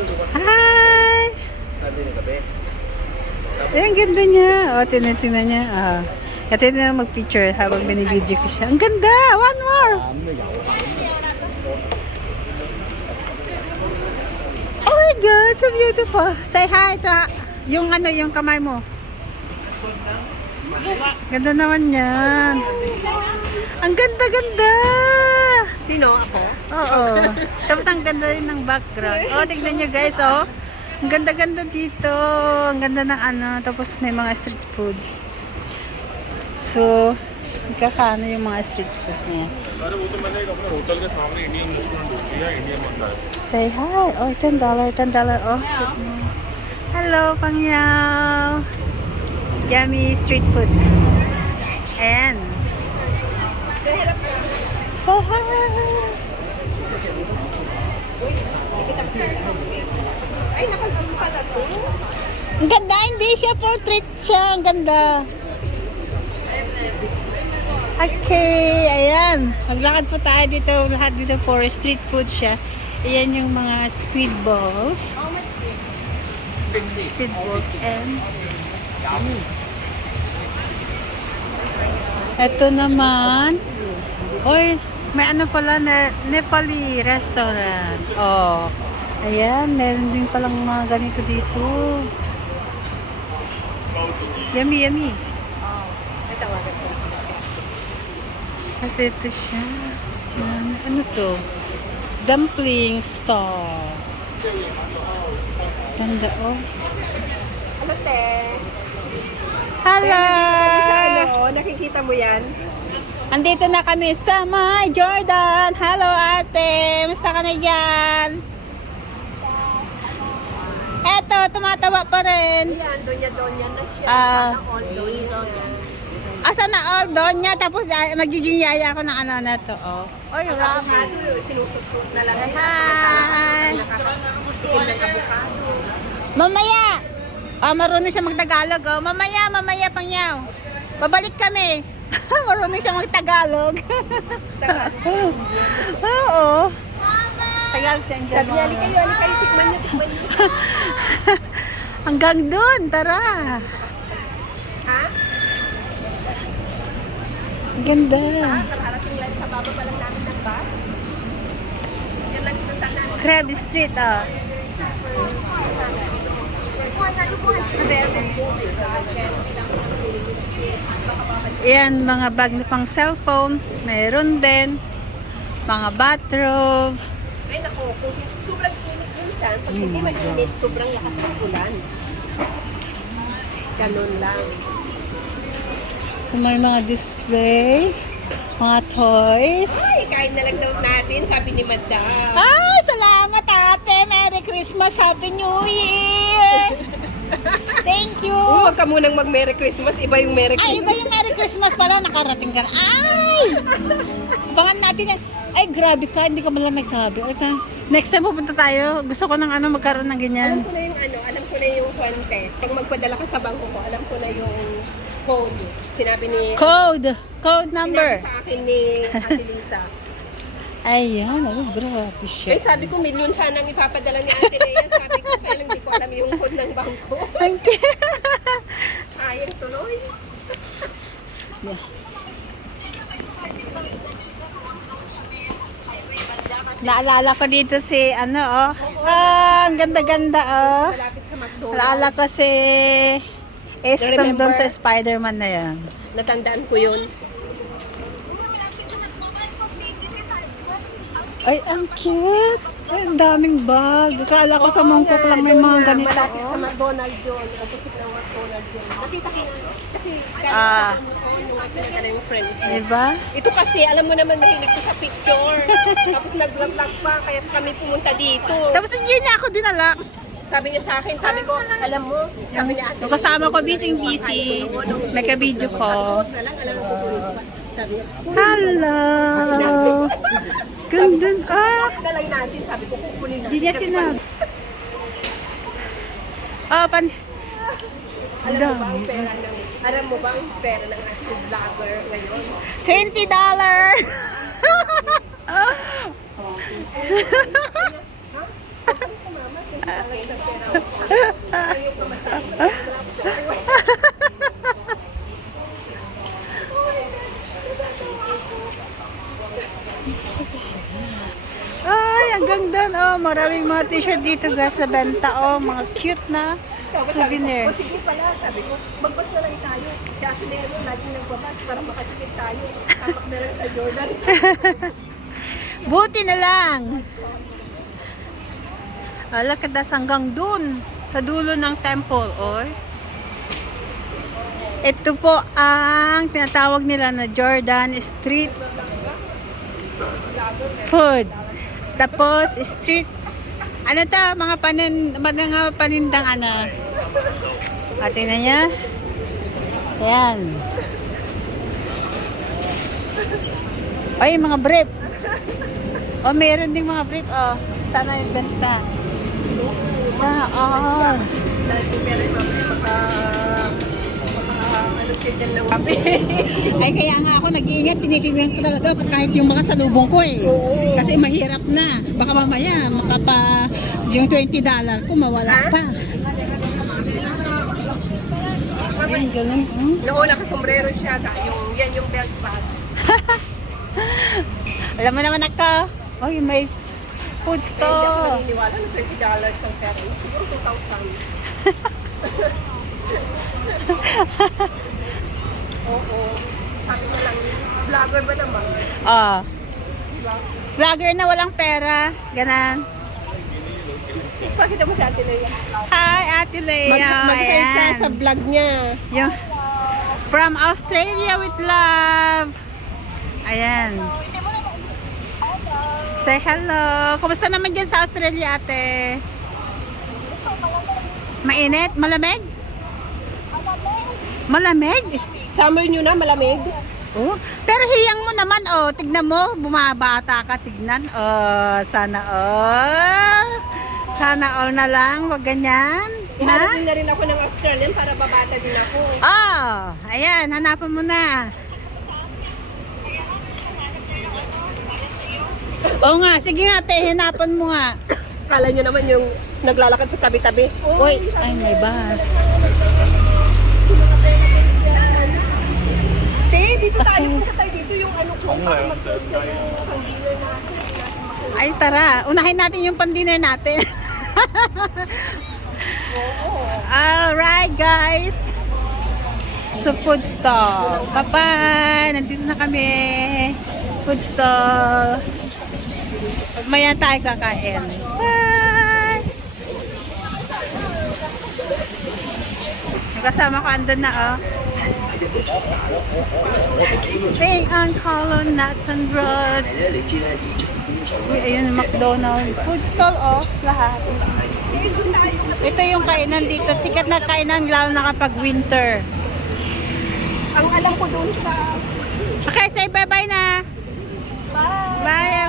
Hi! Ay, ang ganda niya. O, tinitingnan niya. Ito na mag-picture habang binibidyo ko siya. Ang ganda! One more! Oh my God! So beautiful! Say hi to yung ano, yung kamay mo. Ganda naman yan. Ang ganda-ganda! Sino? Ako? Oo. Tapos ang ganda rin ng background. Oh, tignan nyo guys, oh. Ang ganda-ganda dito. Ang ganda ng ano. Tapos may mga street foods. So, magkakano yung mga street foods niya. Say hi. Oh, $10. $10. Oh, sit mo. Hello, Pangyaw. Yummy street food. Ayan. Say hi. Ay, naka-zoom pala to. Ang ganda, hindi siya portrait siya. Ang ganda. Okay, ayan. Maglakad po tayo dito. Lahat dito for street food siya. Ayan yung mga squid balls. Squid balls and ito naman. Oy, may ano pala na Nepali restaurant. Oh. Ayan, meron din palang mga ganito dito. Yummy, yummy. May tawagan ko. Kasi ito siya. Ano to? Dumpling store. Ganda, oh. Ano, te? Hello! Sa ano, nakikita mo yan? Andito na kami sa My Jordan. Hello, ate. Musta ka na dyan? Eto, tumatawa pa rin. Yan, donya-donya na siya. Ah. Sana all donya-donya. Asa na all doon niya. Tapos magiging yaya ko ng ano na to. Oh. Oy, Rob. Avocado, sinusot-sot na lang. Hi! Nakakatikim ng avocado. Mamaya. Marunong siya magtagalog. Oh. Mamaya, Pangyaw. Babalik kami. Marunong siya magtagalog. Oo. Tagal siya. Sabi niya, ali kayo, tikman niyo. Hanggang doon, tara. Ha? Ang ganda. Nakarating lang sa baba pa lang namin ng bus. Yan lang pinunta namin. Crab Street, ah. Yan, mga bag na pang cellphone. Mayroon din. Mga bathrobe. Ay nako, kung sobrang init minsan, pag hindi mainit, sobrang lakas ng ulan. Ganun lang. So, may mga display. Mga toys. Ay, kain na lang daw natin, sabi ni Madam. Ay, salamat ate. Merry Christmas. Happy New Year. Thank you. Huwag ka munang mag-Merry Christmas, iba yung Merry Ay, Christmas. iba yung Merry Christmas pala. Nakarating ka na. Ay! Abangan natin yan. Ay, grabe ka. Hindi ka malang nagsabi. O, next time pupunta tayo. Gusto ko ng ano, magkaroon ng ganyan. Alam ko na yung alam ko na yung kwente. Pag magpadala ka sa bangko ko, alam ko na yung code. Sinabi Code number. sa akin ni Ate Lisa. Ayan. Ay, grabe siya. Ay, sabi ko, million sanang ipapadala ni Ate Lea. Sabi ko, kaya lang di ko alam yung code ng bangko. Sayang tuloy. Naalala ko dito si ano, oh. Ang ganda-ganda, oh. Malapit sa McDonald's. Naalala ko si Estom doon Remember? sa Spider-Man na yan. Natandaan ko yun. Ay, ang cute. Ay, ang daming bag. Akala ko sa Mongkok lang may mga ganito. Malapit sa Oh. McDonald's yun. Opposite ng McDonald's yun. Nakita ko na. Kasi Ah. nung pinadala yung friend ko. Diba? Ito kasi, alam mo naman, mahilig ko sa picture. Tapos nag-vlog pa, kaya kami pumunta dito. Tapos hindi niya ako dinala. Sabi niya sa akin, sabi ko, alam mo, sabi niya, Yung kasama ko busy. Nagka-video ko. na lang, alam mo, kukunin ko pa. Sabi niya, Hello. Ganda. Ah, na lang natin, sabi ko, kukunin natin. hindi niya sinabi. Oh, Alam mo ba ang pera ng ating vlogger ngayon? $20. hanggang doon, oh, maraming mga t-shirt dito guys sa benta, oh, mga cute na Tapos sabi ko, souvenir. o sige pala, sabi ko, magbas na lang tayo. Si Ate Leo, laging nagbabas para makatipid tayo. Tapak na lang sa Jordan. Buti na lang. Lakadas hanggang dun, sa dulo ng temple, oy. Ito po ang tinatawag nila na Jordan Street Food. Tapos street, ano to, mga panindang ano. Tingnan niya. Ayan. Ay, mga brief. Oh, meron ding mga brief. Oh, sana yung benta. Oo. Dahil kung meron yung mamaya, ano siya dyan ng wabi. Ay, kaya nga ako nag-iingat. Tinitingnan ko talaga kahit yung mga salubong ko eh. Oo. Kasi mahirap na. Baka mamaya, yung $20 ko mawala pa. Yan, ganun. Noon, nakasombrero siya. Yan yung belt bag. Alam mo naman ako. Oh, may food Hindi ako store. naniniwala na $20 ng pera. Siguro 2,000. Oo. Sabi na lang, vlogger ba naman? Oh. Diba? Vlogger na walang pera. Ganan. Pakita mo si Ate Lea. Hi, Ate Lea. Mag-hi ka Ayan. sa vlog niya. Yung, from Australia with love. Ayan. Say hello. Kumusta naman dyan sa Australia, ate? Mainit? Malamig? Malamig? Summer nyo na, malamig. Oh, pero hiyang mo naman, oh. Tignan mo, bumabata ka, tignan. Oh, sana all. Sana all na lang, wag ganyan. Ihanap Ha? din na rin ako ng Australian para babata din ako. Oh, ayan, hanapan mo na. Oo nga, sige nga, te, hanapan mo nga. Kala nyo naman yung naglalakad sa tabi-tabi. Uy, ay, may bus. Te, dito tayo. Punta tayo dito yung ano ko. Para mag-post na yung pang-dinner natin. Ay, tara, unahin natin yung pan-dinner natin. Alright, guys. So, food stall. Bye-bye. Nandito na kami. Food stall. Maya tayo kakain. Bye! Yung kasama ko andun na, oh. Hey, on Colon Nathan Road. Uy, ayun yung McDonald's. Food stall, oh. Lahat. Ito yung kainan dito. Sikat na kainan, lalo na kapag winter. Ang alam ko doon sa... Okay, say bye-bye na. Bye! Bye,